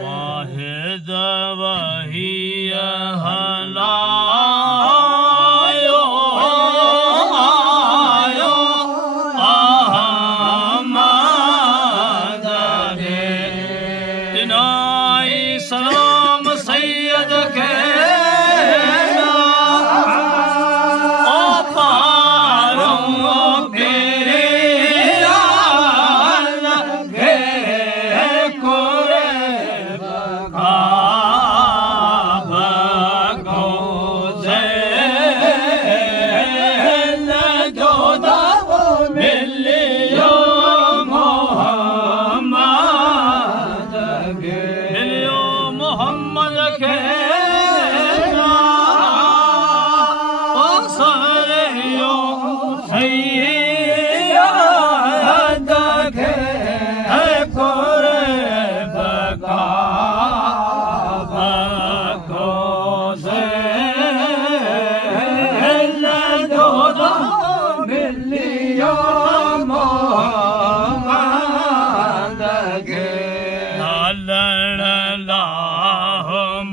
वाहिद वही हला सलाम सैयद के मोहम्मद के सारे सैयद के कोरे बका बको से दो मिलियो मोहम्मद के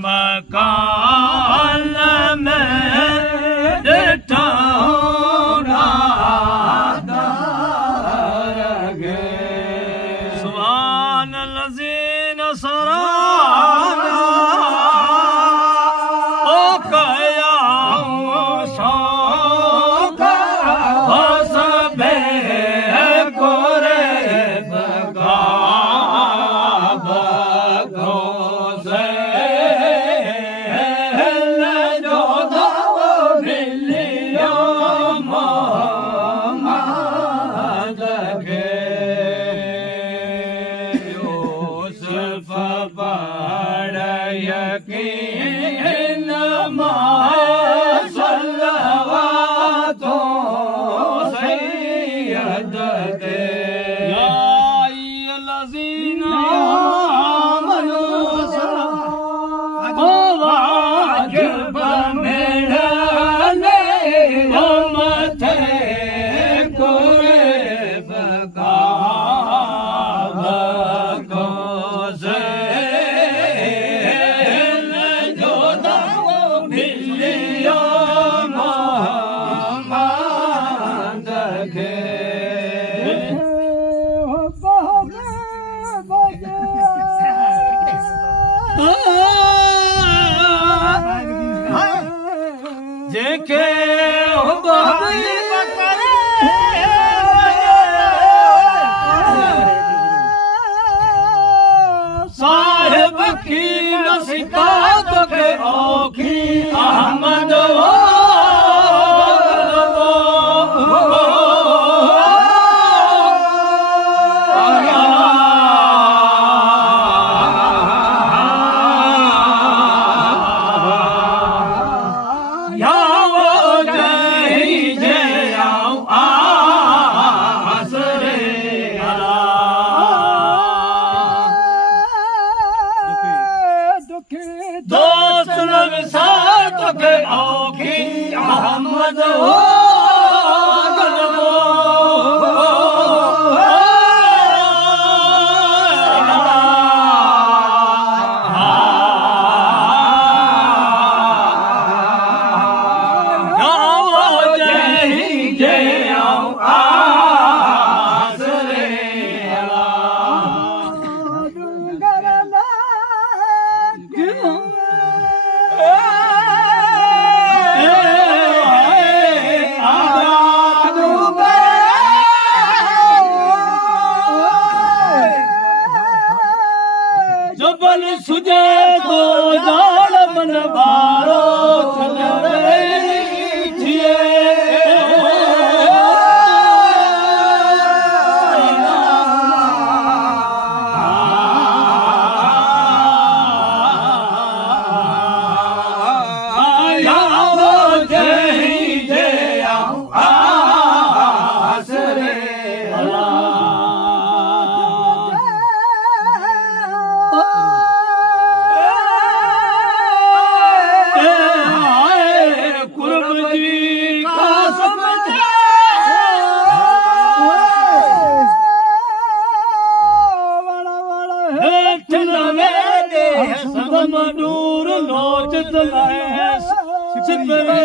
मकान में सुभान लज़ीन सराना ओ कया शौक हसबे कोरे बगा बगो से यकीन सल्लवातो सैयद दे या लज़ीना आमनू वाजिब मेढ़ने उम्मते कोरे बका बको से जेके साहिब की नसीहत के औखी अहमद दोस्त साथ के औखी अहमद हो जबल सुजे तो जाल मन बारो चले थिए ਨੂਰ ਲੋਚ ਤਲਾਏ ਸਿਪਰੇ